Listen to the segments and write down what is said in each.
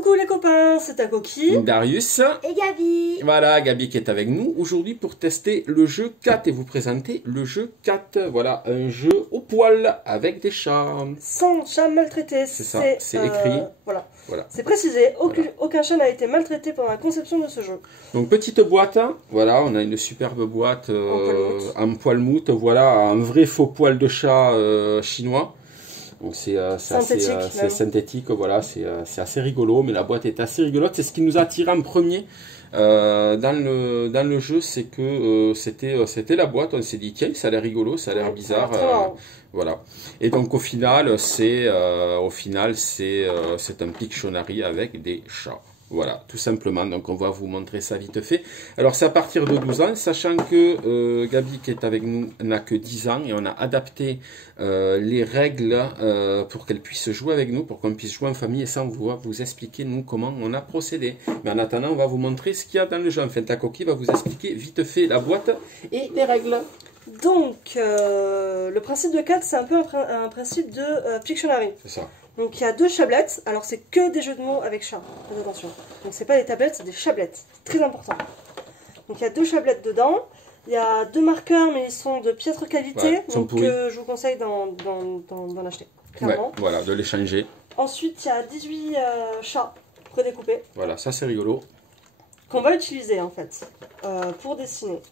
Coucou les copains, c'est Takoki, Darius et Gabi. Voilà, Gabi qui est avec nous aujourd'hui pour tester le jeu 4 et vous présenter le jeu 4. Voilà, un jeu au poil avec des chats. Sans chat maltraité, c'est ça, c'est écrit. Voilà. Voilà. C'est précisé, aucun chat n'a été maltraité pendant la conception de ce jeu. Donc petite boîte, voilà, on a une superbe boîte en poil moute, voilà, un vrai faux poil de chat chinois. Donc c'est synthétique, voilà, c'est assez rigolo, mais la boîte est assez rigolote. C'est ce qui nous a attiré en premier dans le jeu, c'est que c'était la boîte. On s'est dit tiens, ça a l'air rigolo, ça a l'air bizarre, voilà. Et donc au final c'est un Pictionary avec des chats. Voilà, tout simplement. Donc on va vous montrer ça vite fait. Alors c'est à partir de 12 ans, sachant que Gabi qui est avec nous n'a que 10 ans et on a adapté les règles pour qu'elle puisse jouer avec nous, pour qu'on puisse jouer en famille, et ça on va vous expliquer nous comment on a procédé. Mais en attendant, on va vous montrer ce qu'il y a dans le jeu. Enfin, Takoki va vous expliquer vite fait la boîte et les règles. Donc le principe de 4, c'est un peu un principe de Pictionary. C'est ça. Donc il y a 2 chablettes, alors c'est que des jeux de mots avec chat, faites attention. Donc c'est pas des tablettes, c'est des chablettes, c'est très important. Donc il y a 2 chablettes dedans, il y a 2 marqueurs mais ils sont de piètre qualité, ouais, donc je vous conseille d'en acheter, clairement. Ouais, voilà, de les changer. Ensuite il y a 18 chats prédécoupés. Voilà, ça c'est rigolo. Qu'on va utiliser en fait pour dessiner.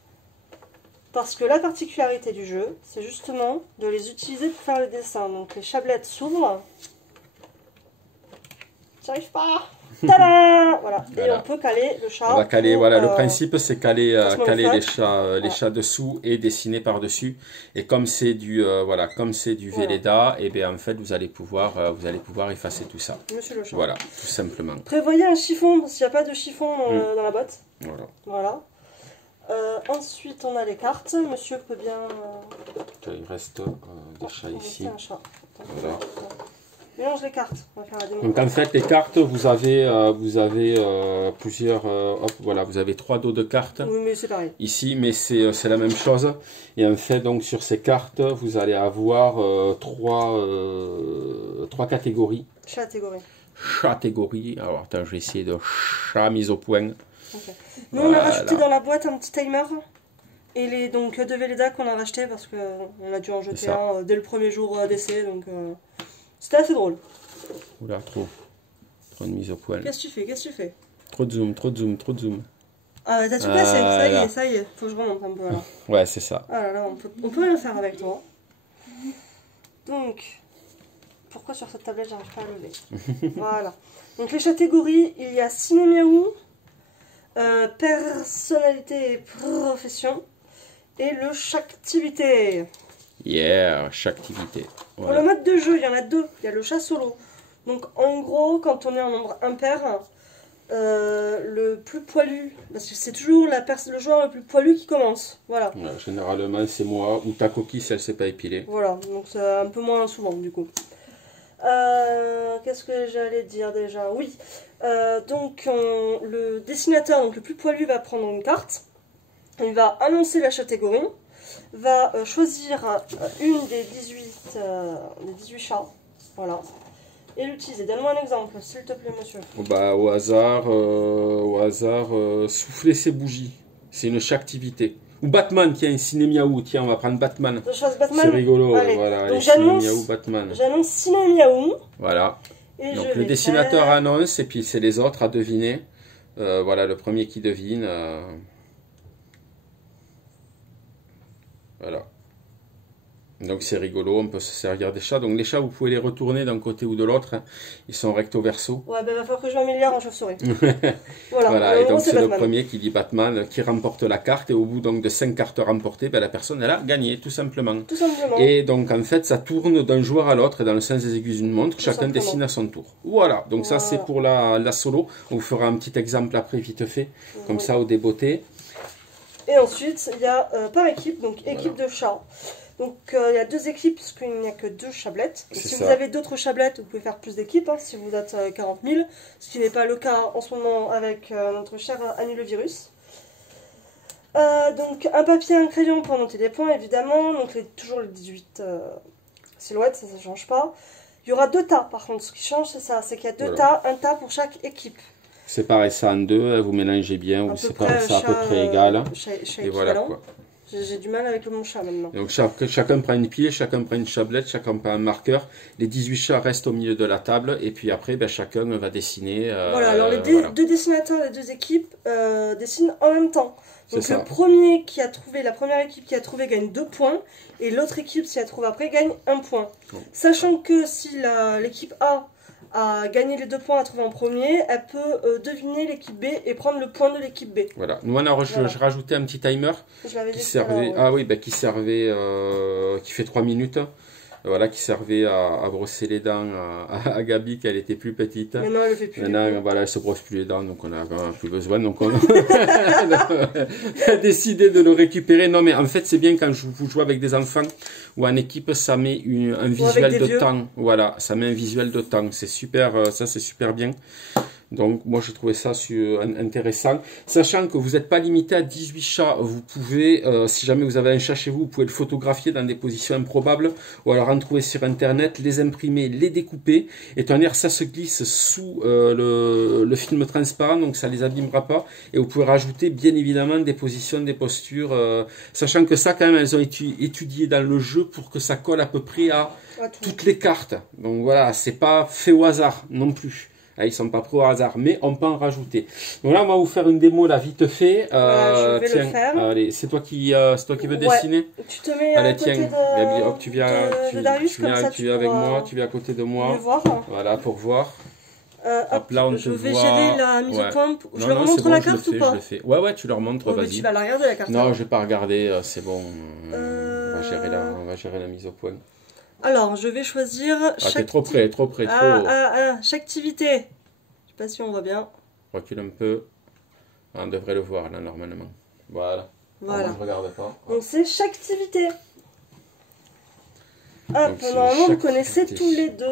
Parce que la particularité du jeu, c'est justement de les utiliser pour faire le dessin. Donc les chablettes s'ouvrent. J'arrive pas. Tada. Voilà. Et on peut caler le chat. On va caler, voilà, le principe c'est caler les chats dessous et dessiner par-dessus. Et comme c'est du Velleda, et bien en fait vous allez pouvoir effacer tout ça. Monsieur le chat. Voilà, tout simplement. Prévoyez un chiffon, parce qu'il n'y a pas de chiffon dans la boîte. Voilà. Ensuite on a les cartes. Monsieur peut bien... Il reste des chats ici. Un chat. Voilà. Mélange les cartes, on va faire la démo. Donc en fait les cartes, vous avez plusieurs, voilà, vous avez 3 dos de cartes. Oui, mais c'est pareil. Ici, mais c'est la même chose. Et en fait, donc sur ces cartes, vous allez avoir 3 catégories. Catégories. Alors attends, je vais essayer de chat mise au point. Okay. Nous on a rajouté dans la boîte un petit timer. Et donc 2 Velleda qu'on a racheté parce qu'on a dû en jeter un dès le premier jour d'essai. Donc c'était assez drôle. Oula, trop de mise au poil. Qu'est-ce que tu fais? Trop de zoom. Ah, t'as tout placé, ça y est, faut que je remonte un peu là. Ouais, c'est ça. Ah là là, on peut rien faire avec toi. Donc, pourquoi sur cette tablette j'arrive pas à lever? Voilà. Donc les catégories, il y a ciné miaou, personnalité et profession, et le chactivité. Yeah, chactivité. Pour Voilà. le mode de jeu, il y en a 2. Il y a le chat solo. Donc en gros, quand on est en nombre impair, le plus poilu, parce que c'est toujours le joueur le plus poilu qui commence. Voilà. Ouais, généralement c'est moi ou Takoki si elle ne s'est pas épilée. Voilà, donc c'est un peu moins souvent du coup. Qu'est-ce que j'allais dire déjà? Oui. Donc le dessinateur, donc le plus poilu, va prendre une carte. Il va annoncer la catégorie. Va choisir une des 18 chats, voilà, et l'utiliser. Donne-moi un exemple, s'il te plaît, monsieur. Bah, au hasard, souffler ses bougies, c'est une activité. Ou Batman, tiens, Ciné Miaou, tiens, on va prendre Batman. Je choisis Batman. C'est rigolo, allez. voilà, donc Ciné Miaou, Batman. J'annonce Ciné Miaou. Voilà, et donc le dessinateur annonce, et puis c'est les autres à deviner. Voilà, le premier qui devine... Voilà. Donc c'est rigolo, on peut se servir des chats. Donc les chats, vous pouvez les retourner d'un côté ou de l'autre. Hein. Ils sont recto verso. Ouais, ben il va falloir que je m'améliore en chauve-souris. Voilà, et donc c'est le premier qui dit Batman, qui remporte la carte. Et au bout donc de 5 cartes remportées, ben, la personne elle a gagné, tout simplement. Tout simplement. Et donc en fait, ça tourne d'un joueur à l'autre. Et dans le sens des aiguilles d'une montre, chacun dessine à son tour. Voilà, donc ça c'est pour la solo. On vous fera un petit exemple après, vite fait. Comme ça, au débeauté. Et ensuite, il y a par équipe, donc équipe de chats. Donc il y a 2 équipes, puisqu'il n'y a que 2 chablettes. Si vous avez d'autres chablettes, vous pouvez faire plus d'équipes, hein, si vous êtes 40 000. Ce qui n'est pas le cas en ce moment avec notre cher Annulevirus. Donc un papier et un crayon pour noter des points, évidemment. Donc toujours les 18 silhouettes, ça ne change pas. Il y aura 2 tas par contre, ce qui change c'est ça, c'est qu'il y a 2 tas, un tas pour chaque équipe. Séparez ça en 2, vous mélangez bien, vous séparez ça à peu près égal. Et voilà quoi. J'ai du mal avec mon chat maintenant. Donc chacun prend une pile, chacun prend une chablette, chacun prend un marqueur. Les 18 chats restent au milieu de la table et puis après chacun va dessiner. Voilà, alors les deux dessinateurs des 2 équipes dessinent en même temps. Donc le premier qui a trouvé, la première équipe qui a trouvé gagne 2 points et l'autre équipe qui a trouvé après gagne 1 point. Bon. Sachant que si l'équipe A a gagné les 2 points à trouver en premier, elle peut deviner l'équipe B et prendre le point de l'équipe B. Voilà. Nous on a rajouté un petit timer qui servait, qui fait 3 minutes. Voilà, qui servait à brosser les dents à Gabi, qu'elle était plus petite. Maintenant, elle ne fait plus. Maintenant, voilà, elle se brosse plus les dents, donc on n'a plus besoin. Donc on a décidé de le récupérer. Non, mais en fait, c'est bien quand vous jouez avec des enfants ou en équipe, ça met un visuel de temps. Voilà, ça met un visuel de temps. C'est super, ça c'est super bien. Donc moi j'ai trouvé ça intéressant, sachant que vous n'êtes pas limité à 18 chats, vous pouvez, si jamais vous avez un chat chez vous, vous pouvez le photographier dans des positions improbables, ou alors en trouver sur internet, les imprimer, les découper, et tenir ça se glisse sous le film transparent, donc ça les abîmera pas, et vous pouvez rajouter bien évidemment des positions, des postures, sachant que ça quand même elles ont été étudiées dans le jeu pour que ça colle à peu près à toutes les cartes, donc voilà, c'est pas fait au hasard non plus. Ils ne sont pas pris au hasard, mais on peut en rajouter. Donc là, on va vous faire une démo là vite fait. Voilà, je vais le faire. Allez, c'est toi qui veux dessiner. Tu te mets à côté Gabi, hop, tu viens avec moi, tu viens à côté de moi. Voir. Voilà, pour voir. Hop, là, je vais gérer la mise au point. Je leur montre la carte ou pas? Je le fais. Ouais, tu leur montres, vas-y. Tu vas la regarder la carte. Non, je vais pas regarder, c'est bon. On va gérer la mise au point. Alors, je vais choisir... t'es trop près, trop. Chaque activité. Je sais pas si on voit bien. Recule un peu. On devrait le voir, là, normalement. Voilà. Voilà. Je regarde pas. Donc, c'est chaque activité. Hop, normalement, vous connaissez tous les 2.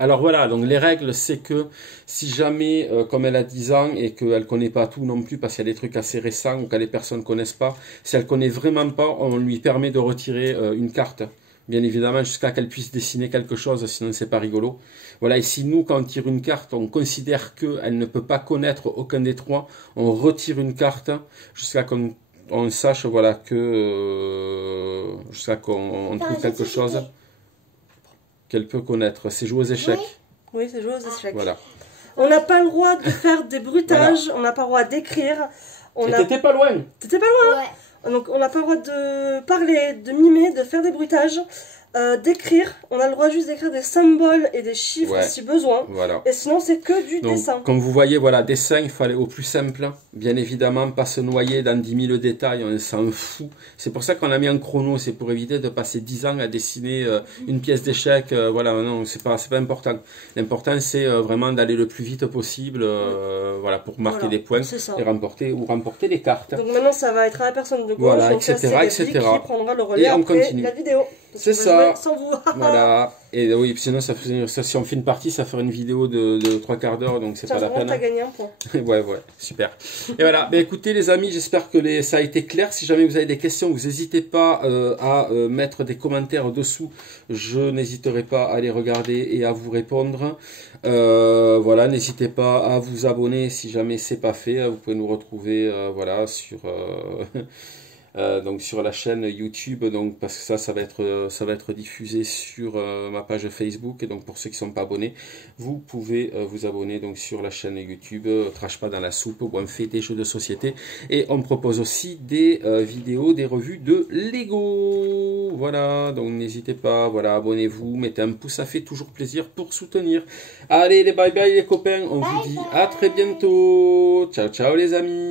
Alors voilà, donc les règles, c'est que si jamais, comme elle a 10 ans et qu'elle ne connaît pas tout non plus, parce qu'il y a des trucs assez récents ou que les personnes ne connaissent pas, si elle ne connaît vraiment pas, on lui permet de retirer une carte. Bien évidemment, jusqu'à qu'elle puisse dessiner quelque chose, sinon c'est pas rigolo. Voilà, et si nous, quand on tire une carte, on considère qu'elle ne peut pas connaître aucun des 3, on retire une carte jusqu'à qu'on sache, voilà, que jusqu'à qu'on trouve quelque chose qu'elle peut connaître. C'est jouer aux échecs. Oui, c'est jouer aux échecs. Voilà. On n'a pas le droit de faire des bruitages, voilà. On n'a pas le droit d'écrire. T'étais pas loin. T'étais pas loin. Ouais. Donc on n'a pas le droit de parler, de mimer, de faire des bruitages, d'écrire. On a le droit juste d'écrire des symboles et des chiffres si besoin. Voilà. Et sinon c'est que du dessin. Comme vous voyez, voilà, dessin, il faut aller au plus simple. Bien évidemment, pas se noyer dans 10 000 détails, on s'en fout. C'est pour ça qu'on a mis un chrono, c'est pour éviter de passer 10 ans à dessiner une pièce d'échec. Voilà, non, c'est pas important. L'important c'est vraiment d'aller le plus vite possible, voilà, pour marquer des points et remporter des cartes. Donc maintenant ça va être à la personne de gauche, voilà, donc etc. qui prendra le relais et on après continue. La vidéo. C'est ça. Sans vous. Voilà. Et oui, sinon si on fait une partie, ça ferait une vidéo de 3 quarts d'heure, donc c'est pas la peine. T'as gagné un point. ouais, super. Et voilà, écoutez les amis, j'espère que ça a été clair. Si jamais vous avez des questions, vous n'hésitez pas à mettre des commentaires dessous. Je n'hésiterai pas à les regarder et à vous répondre. Voilà, n'hésitez pas à vous abonner si jamais c'est pas fait. Vous pouvez nous retrouver voilà, donc sur la chaîne YouTube, donc parce que ça va être diffusé sur ma page Facebook, et donc pour ceux qui ne sont pas abonnés, vous pouvez vous abonner donc sur la chaîne YouTube Trash Pas dans la soupe, où on fait des jeux de société et on propose aussi des vidéos, des revues de Lego. Voilà, donc n'hésitez pas, voilà, abonnez-vous, mettez un pouce, ça fait toujours plaisir pour soutenir. Allez, les bye bye les copains, on vous dit à très bientôt. Ciao ciao les amis.